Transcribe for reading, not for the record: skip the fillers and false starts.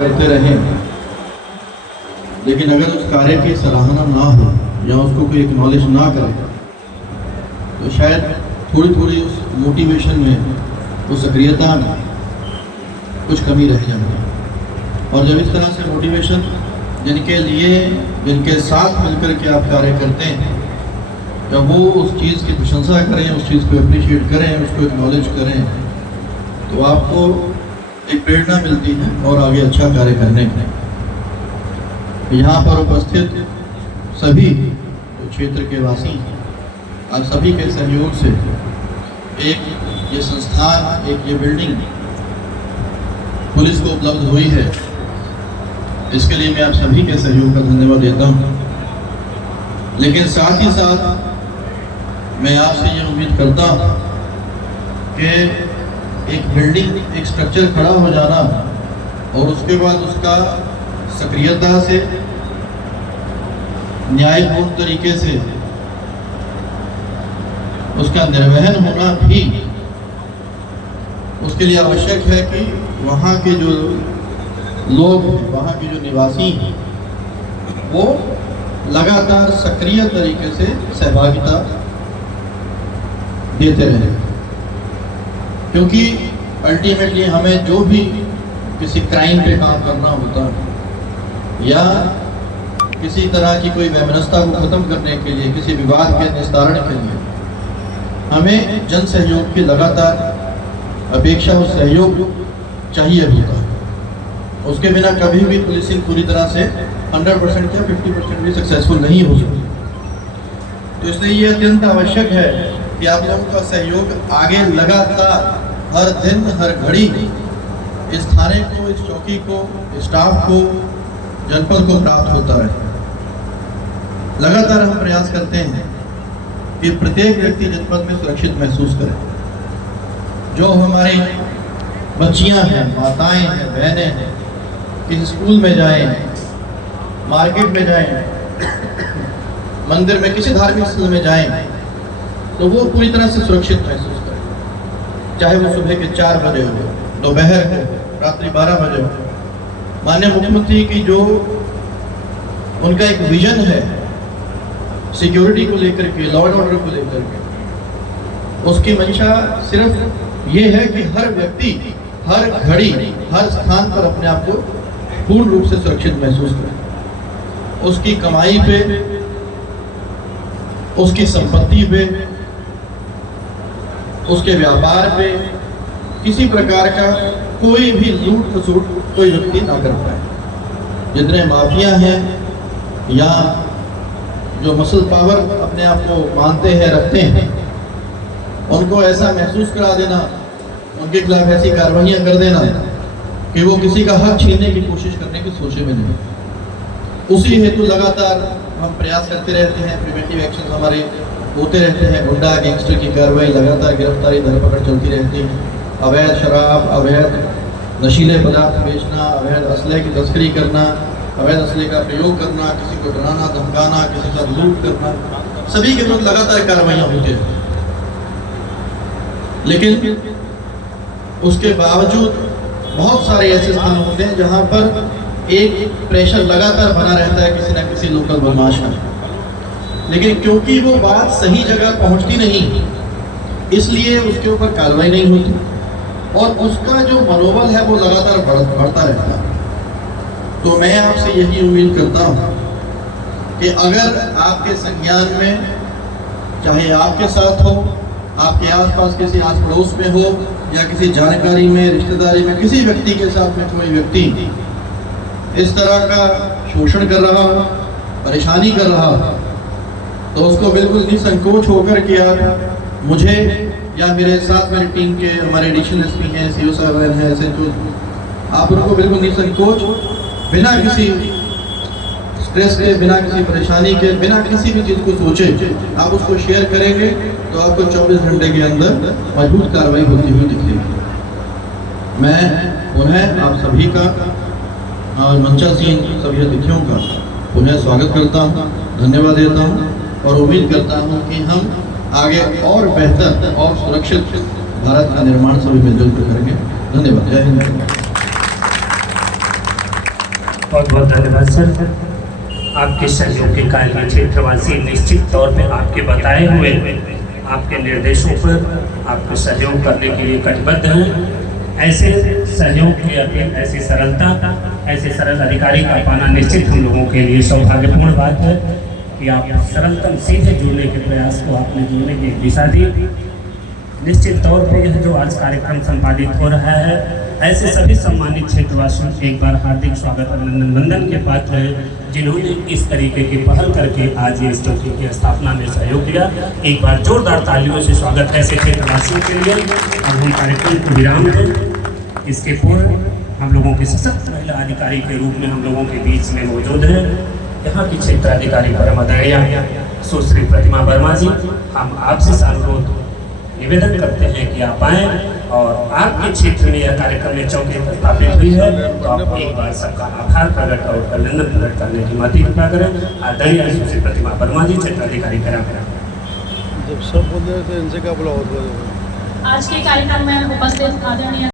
करते रहें, लेकिन अगर उस कार्य की सराहना ना हो या उसको कोई एक्नॉलेज ना करे तो शायद थोड़ी थोड़ी उस मोटिवेशन में, उस सक्रियता में कुछ कमी रह जाती है। और जब इस तरह से मोटिवेशन जिनके लिए, जिनके साथ मिलकर के आप कार्य करते हैं, जब वो उस चीज़ की प्रशंसा करें, उस चीज़ को अप्रिशिएट करें, उसको एक्नॉलेज करें, तो आपको एक प्रेरणा मिलती है और आगे अच्छा कार्य करने की। यहाँ पर उपस्थित सभी क्षेत्र के वासी आप सभी के सहयोग से एक ये संस्थान, एक ये बिल्डिंग पुलिस को उपलब्ध हुई है। इसके लिए मैं आप सभी के सहयोग का धन्यवाद देता हूँ। लेकिन साथ ही साथ मैं आपसे ये उम्मीद करता हूँ कि एक बिल्डिंग, एक स्ट्रक्चर खड़ा हो जाना और उसके बाद उसका सक्रियता से, न्यायपूर्ण तरीके से उसका निर्वहन होना भी उसके लिए आवश्यक है कि वहाँ के जो लोग, वहाँ के जो निवासी हैं, वो लगातार सक्रिय तरीके से सहभागिता देते रहें। क्योंकि अल्टीमेटली हमें जो भी किसी क्राइम पे काम करना होता है या किसी तरह की कोई वैमनस्यता को खत्म करने के लिए, किसी विवाद के निस्तारण के लिए हमें जन सहयोग की लगातार अपेक्षा और सहयोग चाहिए होता है। उसके बिना कभी भी पुलिसिंग पूरी तरह से 100% या 50% भी सक्सेसफुल नहीं हो सकती। तो इसलिए ये अत्यंत आवश्यक है कि आप लोगों का सहयोग आगे लगातार हर दिन, हर घड़ी इस थाने को, इस चौकी को, स्टाफ को, जनपद को प्राप्त होता है। लगातार हम प्रयास करते हैं कि प्रत्येक व्यक्ति जनपद में सुरक्षित महसूस करे। जो हमारी बच्चियां हैं, माताएं हैं, बहनें हैं, किसी स्कूल में जाएं, मार्केट में जाएं, मंदिर में, किसी धार्मिक स्थल में जाएं, तो वो पूरी तरह से सुरक्षित महसूस करें। चाहे वो सुबह के 4 बजे हो, दोपहर हो, रात्रि 12 बजे हो। माननीय मुख्यमंत्री की जो उनका एक विजन है सिक्योरिटी को लेकर के, लॉ एंड ऑर्डर को लेकर के, उसकी मंशा सिर्फ ये है कि हर व्यक्ति हर घड़ी, हर स्थान पर अपने आप को पूर्ण रूप से सुरक्षित महसूस करे। उसकी कमाई पे, उसकी संपत्ति पे, उसके व्यापार पे किसी प्रकार का कोई भी लूट खसूट कोई व्यक्ति ना कर पाए। जितने माफिया हैं या जो मसल पावर अपने आप को मानते हैं, रखते हैं, उनको ऐसा महसूस करा देना, उनके खिलाफ ऐसी कार्रवाइयाँ कर देना कि वो किसी का हक छीनने की कोशिश करने की सोचे में नहीं। उसी हेतु लगातार हम प्रयास करते रहते हैं। प्रिवेंटिव एक्शन हमारे होते रहते हैं। गुंडा गैंगस्टर की कार्रवाई, लगातार गिरफ्तारी, धरपकड़ चलती रहती है। अवैध शराब, अवैध नशीले पदार्थ बेचना, अवैध असले की तस्करी करना, अवैध असले का प्रयोग करना, किसी को डराना, धमकाना, किसी का लूट करना, सभी के विरुद्ध लगातार कार्रवाइयाँ होती हैं। लेकिन उसके बावजूद बहुत सारे ऐसे स्थान होते हैं जहाँ पर एक प्रेशर लगातार बना रहता है किसी न किसी लोकल बदमाश का। लेकिन क्योंकि वो बात सही जगह पहुंचती नहीं, इसलिए उसके ऊपर कार्रवाई नहीं होती और उसका जो मनोबल है वो लगातार बढ़ता रहता है। तो मैं आपसे यही उम्मीद करता हूँ कि अगर आपके संज्ञान में, चाहे आपके साथ हो, आपके आसपास किसी आस पड़ोस में हो या किसी जानकारी में, रिश्तेदारी में, किसी व्यक्ति के साथ में कोई व्यक्ति इस तरह का शोषण कर रहा हो, परेशानी कर रहा हो, तो उसको बिल्कुल निसंकोच होकर कि आप मुझे या मेरे साथ मेरी टीम के, हमारे एडिशनल एसपी हैं, सीओ साहब हैं, एसएचओ, आप उनको बिल्कुल निसंकोच, बिना किसी स्ट्रेस के, बिना किसी परेशानी के, बिना किसी भी चीज़ को सोचे आप उसको शेयर करेंगे तो आपको 24 घंटे के अंदर मजबूत कार्रवाई होती हुई दिखेगी। मैं पुनः आप सभी का और मंचासीन सभी अतिथियों का पुनः स्वागत करता हूँ, धन्यवाद देता हूँ और उम्मीद करता हूँ कि हम आगे और बेहतर और सुरक्षित भारत का निर्माण सभी मिलजुल कर करेंगे। धन्यवाद। जय हिंद। बहुत बहुत धन्यवाद सर। आपके सहयोग के कारण क्षेत्रवासी निश्चित तौर पे आपके बताए हुए आपके निर्देशों पर आपको सहयोग करने के लिए कटिबद्ध हैं। ऐसे सहयोग की अपील, ऐसी सरलता, ऐसे सरल अधिकारी का पाना निश्चित हम लोगों के लिए सौभाग्यपूर्ण बात है कि आप सरलतम सीधे जुड़ने के प्रयास को आपने जुड़ने की दिशा दी। निश्चित तौर पर यह जो आज कार्यक्रम संपादित हो रहा है, ऐसे सभी सम्मानित क्षेत्रवासियों एक बार हार्दिक स्वागत अभिनंदन वंदन के पात्र हैं जिन्होंने इस तरीके की पहल करके आज ये इस चौकी की स्थापना में सहयोग दिया। एक बार जोरदार तालियों से स्वागत है ऐसे क्षेत्रवासियों के लिए। अब हम कार्यक्रम को विराम दें। इसके पूर्व हम लोगों के सशक्त महिला अधिकारी के रूप में हम लोगों के बीच में मौजूद हैं यहाँ की क्षेत्र अधिकारी परम आदरणीय सुश्री प्रतिमा वर्मा जी। हम आपसे अनुरोध निवेदन करते हैं कि आप आएँ और आपके क्षेत्र में यह कार्यक्रम में चौकी स्थापित हुई है तो आप एक बार सबका आभार प्रकट और अभिनंदन प्रकट करने की मत कृपा करें। आदरणीय सुश्री प्रतिमा वर्मा जी, क्षेत्र अधिकारी करा जब सब बोल रहे थे इनसे क्या बुलाओ। आज के कार्यक्रम में उपस्थित आदरणीय